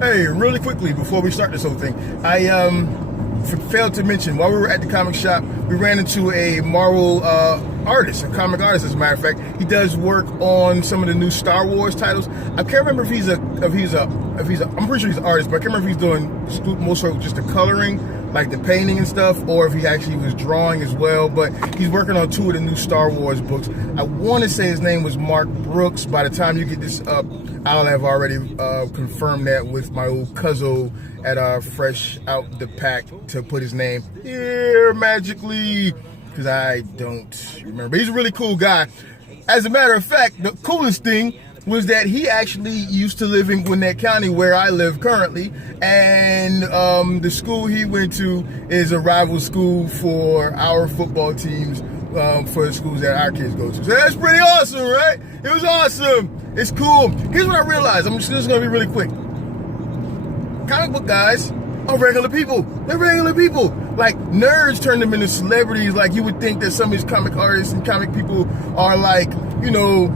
Hey, really quickly before we start this whole thing, I failed to mention while we were at the comic shop, we ran into a Marvel artist, a comic artist. As a matter of fact, he does work on some of the new Star Wars titles. I can't remember if he's a. I'm pretty sure he's an artist, but I can't remember if he's doing most of just the coloring, like the painting and stuff, or if he actually was drawing as well. But he's working on 2 of the new Star Wars books. I want to say his name was Mark Brooks. By the time you get this up, I'll have already confirmed that with my old cuzzo at Fresh Out the Pack to put his name here magically, because I don't remember. He's a really cool guy. As a matter of fact, the coolest thing was that he actually used to live in Gwinnett County, where I live currently, and the school he went to is a rival school for our football teams, for the schools that our kids go to. So that's pretty awesome, right? It was awesome. It's cool. Here's what I realized. I'm just going to be really quick. Comic book guys are regular people. They're regular people. Like, nerds turn them into celebrities. Like, you would think that some of these comic artists and comic people are like, you know,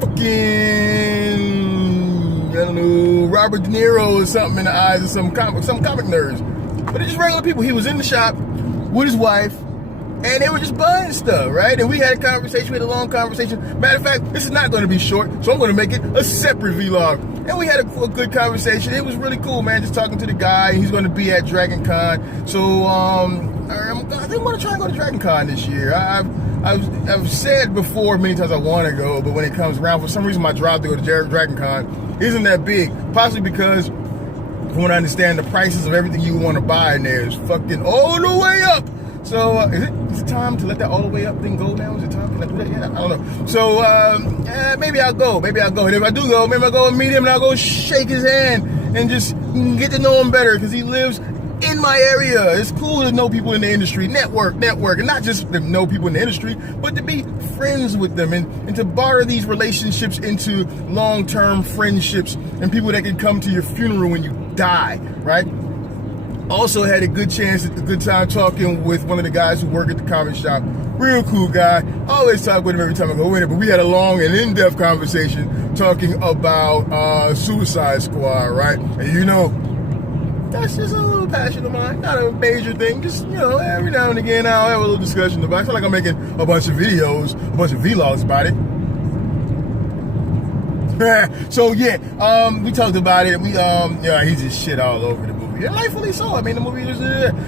fucking, I don't know, Robert De Niro or something in the eyes of some comic nerds. But they're just regular people. He was in the shop with his wife, and they were just buying stuff, right? And we had a conversation, we had a long conversation. Matter of fact, this is not going to be short, so I'm going to make it a separate vlog. And we had a good conversation. It was really cool, man, just talking to the guy. He's going to be at Dragon Con. So, I think I'm going to try and go to Dragon Con this year. I've said before many times I want to go, but when it comes around, for some reason my drive to go to Dragon Con isn't that big. Possibly because, from what I understand, the prices of everything you want to buy in there is fucking all the way up. So, is it time to let that all the way up thing go now? Is it time? Can I do that yet? I don't know. So, maybe I'll go. And if I do go, maybe I'll go and meet him and I'll go shake his hand and just get to know him better, because he lives in my area. It's cool to know people in the industry, network, and not just to know people in the industry, but to be friends with them and to borrow these relationships into long-term friendships and people that can come to your funeral when you die, right? Also had a good time talking with one of the guys who work at the comic shop. Real cool guy. I always talk with him every time I go in it, but we had a long and in-depth conversation talking about Suicide Squad, right? And you know, that's just a little passion of mine. Not a major thing. Just, you know, every now and again I'll have a little discussion about it. It's not like I'm making a bunch of videos, a bunch of vlogs about it. So yeah, we talked about it. We he just shit all over the movie. And rightfully so. I mean, the movie was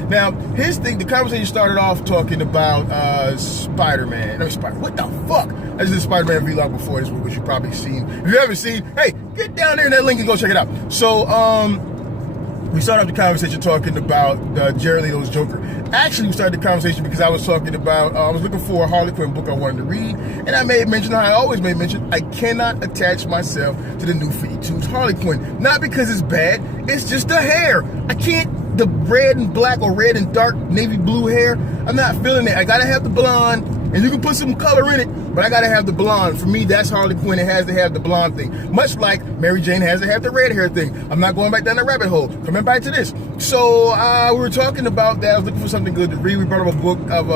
now his thing. The conversation started off talking about Spider-Man. What the fuck? I just did a Spider-Man vlog before this, which you've probably seen. If you haven't seen, hey, get down there in that link and go check it out. So we started off the conversation talking about Jared Leto's Joker. Actually, we started the conversation because I was talking about, I was looking for a Harley Quinn book I wanted to read, and I made mention, I always made mention, I cannot attach myself to the new 52's Harley Quinn. Not because it's bad, it's just the hair. I can't, the red and black or red and dark navy blue hair, I'm not feeling it. I gotta have the blonde, and you can put some color in it, but I gotta have the blonde. For me, that's Harley Quinn. It has to have the blonde thing. Much like Mary Jane has to have the red hair thing. I'm not going back down the rabbit hole. Coming back to this. So we were talking about that. I was looking for something good to read. We brought up a book of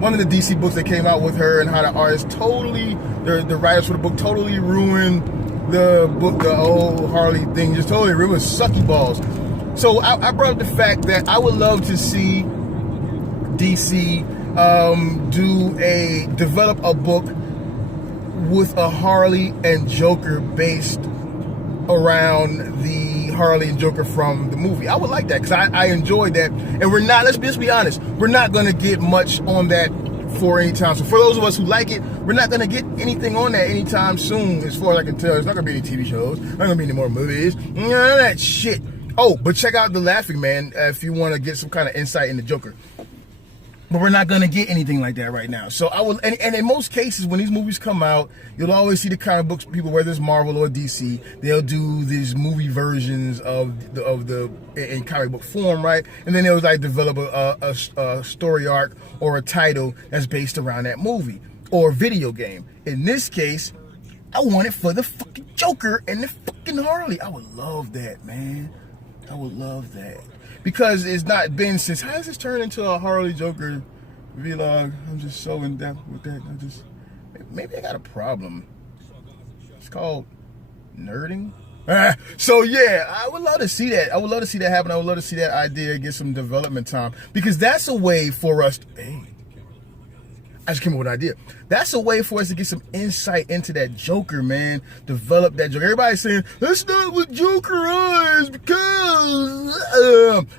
one of the DC books that came out with her, and how the artist totally, the writers for the book totally ruined the book, the old Harley thing. Just totally ruined, sucky balls. So I brought up the fact that I would love to see DC develop a book with a Harley and Joker based around the Harley and Joker from the movie. I would like that, because I enjoyed that. And we're not, let's be honest, we're not going to get much on that for any time. So for those of us who like it, we're not going to get anything on that anytime soon, as far as I can tell. There's not going to be any TV shows, not going to be any more movies, none of that shit. Oh, but check out The Laughing Man if you want to get some kind of insight into Joker. But we're not going to get anything like that right now. So I will, and in most cases, when these movies come out, you'll always see the comic books people, whether it's Marvel or DC, they'll do these movie versions of the in comic book form, right? And then they'll like develop a story arc or a title that's based around that movie or video game. In this case, I want it for the fucking Joker and the fucking Harley. I would love that, man. I would love that. Because it's not been since, how has this turned into a Harley Joker vlog? I'm just so in depth with that. Maybe I got a problem. It's called nerding. So yeah, I would love to see that. I would love to see that happen. I would love to see that idea get some development time, because that's a way for us. Hey, I just came up with an idea. That's a way for us to get some insight into that Joker, man. Develop that Joker. Everybody's saying, that's not what Joker is, because...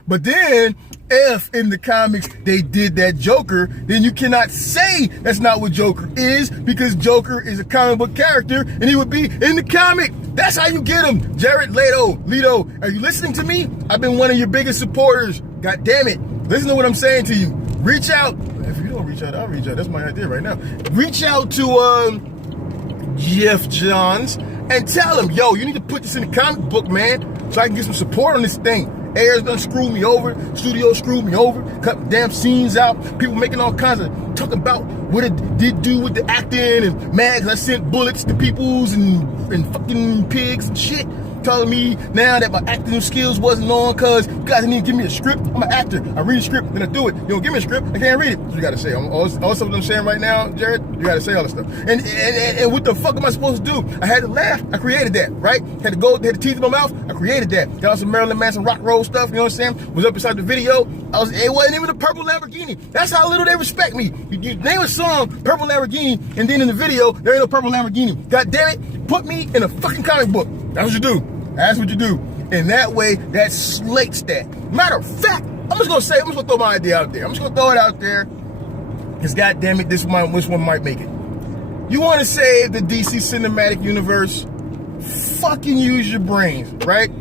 But then, if in the comics they did that Joker, then you cannot say that's not what Joker is, because Joker is a comic book character, and he would be in the comic. That's how you get him. Jared Leto, are you listening to me? I've been one of your biggest supporters. God damn it. Listen to what I'm saying to you. Reach out. If you don't reach out, I'll reach out. That's my idea right now. Reach out to Jeff Johns and tell him, yo, you need to put this in the comic book, man, so I can get some support on this thing. Air's done screwed me over. Studio screwed me over. Cut damn scenes out. People making all kinds of talking about what it did do with the acting and mags. I sent bullets to peoples and fucking pigs and shit. Telling me now that my acting skills wasn't on because you guys didn't even give me a script. I'm an actor. I read a script, then I do it. You don't give me a script, I can't read it. So you gotta say all stuff I'm saying right now, Jared, you gotta say all this stuff. And what the fuck am I supposed to do? I had to laugh. I created that, right? Had the teeth in my mouth. I created that. Got some Marilyn Manson rock roll stuff, you know what I'm saying? Was up inside the video. It wasn't even a purple Lamborghini. That's how little they respect me. You name a song, Purple Lamborghini, and then in the video, there ain't no purple Lamborghini. God damn it, put me in a fucking comic book. That's what you do. That's what you do. And that way, that slates that. Matter of fact, I'm just gonna throw my idea out there. I'm just gonna throw it out there. Because goddamn it, this one might make it. You wanna save the DC cinematic universe? Fucking use your brains, right?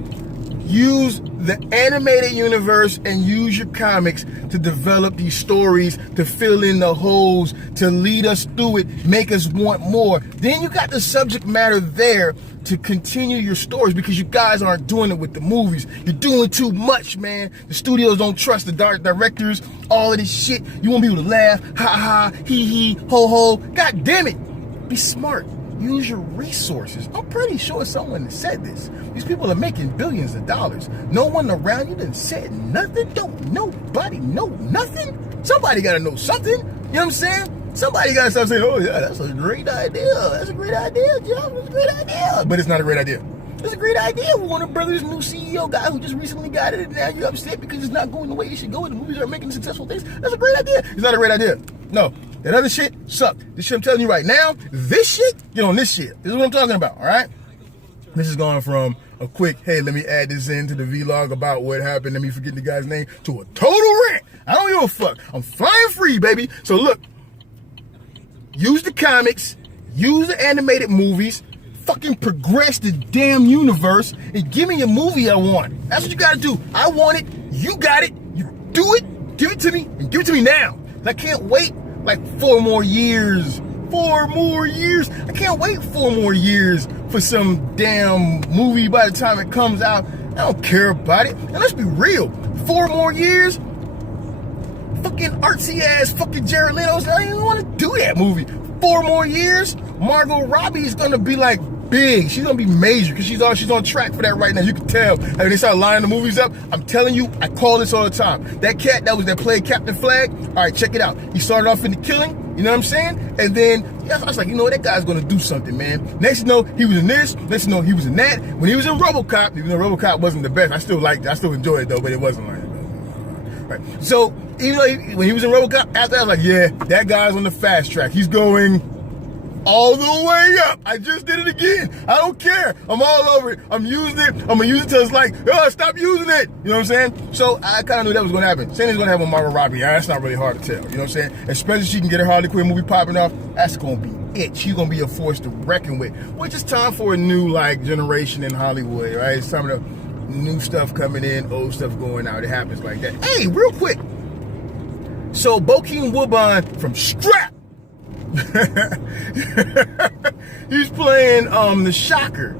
Use the animated universe and use your comics to develop these stories, to fill in the holes, to lead us through it, make us want more. Then you got the subject matter there to continue your stories, because you guys aren't doing it with the movies. You're doing too much, man. The studios don't trust the directors, all of this shit. You want people to laugh, ha ha, hee hee, ho ho. God damn it. Be smart. Use your resources. I'm pretty sure someone said this. These people are making billions of dollars. No one around you done said nothing. Don't nobody know nothing. Somebody got to know something. You know what I'm saying? Somebody got to start saying, oh yeah, that's a great idea. That's a great idea, Jeff. That's a great idea. But it's not a great idea. It's a great idea. Warner Brothers' new CEO guy who just recently got it, and now you're upset because it's not going the way it should go and the movies are making successful things. That's a great idea. It's not a great idea. No. That other shit sucked. This shit I'm telling you right now, this shit, get on this shit. This is what I'm talking about, all right? This is going from a quick, hey, let me add this into the vlog about what happened, let me forget the guy's name, to a total rant. I don't give a fuck. I'm flying free, baby. So look, use the comics, use the animated movies, fucking progress the damn universe, and give me a movie I want. That's what you gotta do. I want it, you got it, you do it, give it to me, and give it to me now. I can't wait like 4 more years. 4 more years. I can't wait 4 more years for some damn movie by the time it comes out. I don't care about it. And let's be real. 4 more years? Fucking artsy ass fucking Jared Leto. I don't even want to do that movie. 4 more years? Margot Robbie is going to be like big. She's going to be major because she's on track for that right now. You can tell. And they start lining the movies up. I'm telling you, I call this all the time. That cat that played Captain Flag, all right, check it out. He started off in The Killing, you know what I'm saying? And then I was like, you know what, that guy's going to do something, man. Next you know, he was in this. Next you know, he was in that. When he was in RoboCop, even though RoboCop wasn't the best, I still enjoyed it though, but it wasn't like right. So even though when he was in RoboCop, after I was like, yeah, that guy's on the fast track. He's going all the way up. I just did it again. I don't care. I'm all over it. I'm using it. I'm going to use it till it's like, oh, stop using it. You know what I'm saying? So I kind of knew that was going to happen. Same thing's going to happen with Margot Robbie. That's not really hard to tell. You know what I'm saying? Especially if she can get her Harley Quinn movie popping off. That's going to be it. She's going to be a force to reckon with. Which is time for a new, like, generation in Hollywood, right? It's time to new stuff coming in, old stuff going out. It happens like that. Hey, real quick. So Bokeem Woodbine from Strap. He's playing the Shocker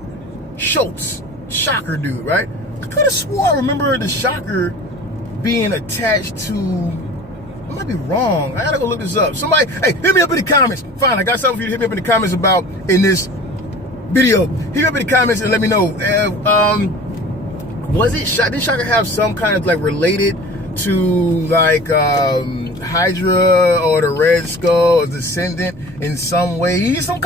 Schultz, Shocker dude, right? I could have swore I remember the Shocker being attached to, I might be wrong. I gotta go look this up. Somebody, hey, hit me up in the comments. Fine, I got something for you to hit me up in the comments about in this video. Hit me up in the comments and let me know. Did Shocker have some kind of like related to like Hydra or the Red Skull or Descendant in some way. He's on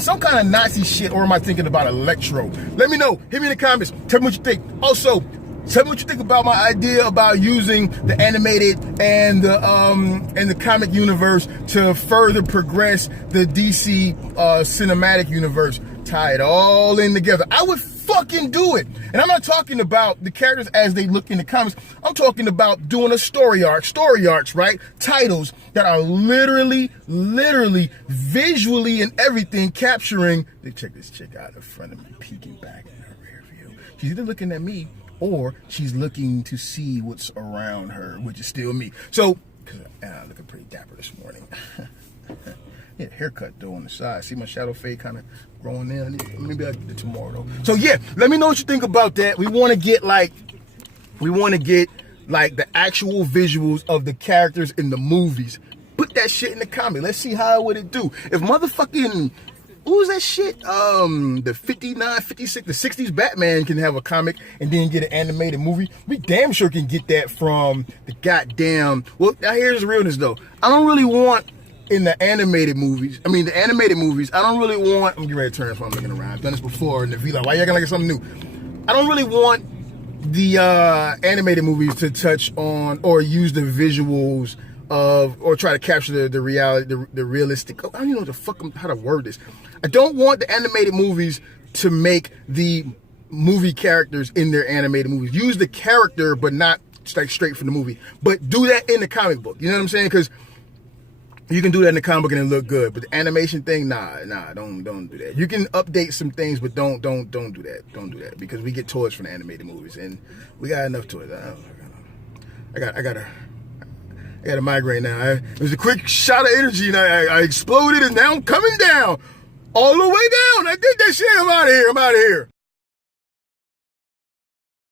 some kind of Nazi shit, or am I thinking about Electro? Let me know. Hit me in the comments. Tell me what you think. Also, tell me what you think about my idea about using the animated and the comic universe to further progress the DC cinematic universe. Tie it all in together. I would fucking do it. And I'm not talking about the characters as they look in the comics. I'm talking about doing a story arcs, right? Titles that are literally, visually and everything capturing. Check this chick out in front of me, peeking back in her rear view. She's either looking at me or she's looking to see what's around her, which is still me. So, I'm looking pretty dapper this morning. Yeah, haircut though on the side. See my shadow fade kind of growing in. Maybe I'll get it tomorrow though. So yeah, let me know what you think about that. We want to get like the actual visuals of the characters in the movies. Put that shit in the comment. Let's see how would it do. If motherfucking what was that shit? The 59, 56, the 60s Batman can have a comic and then get an animated movie. We damn sure can get that from the goddamn. Well, now here's the realness though. I don't really want. In the animated movies, I don't really want, I'm getting ready to turn if I'm looking around. I've done this before, and if you like, why you acting like it's something new? I don't really want the animated movies to touch on or use the visuals of, or try to capture the reality, the realistic, I don't even know what the fuck, how to word this. I don't want the animated movies to make the movie characters in their animated movies. Use the character, but not like straight from the movie. But do that in the comic book. You know what I'm saying? Because you can do that in the comic book and it look good, but the animation thing, nah, don't do that. You can update some things, but don't do that. Don't do that because we get toys from the animated movies, and we got enough toys. I got a migraine now. It was a quick shot of energy, and I exploded, and now I'm coming down all the way down. I did that shit. I'm out of here.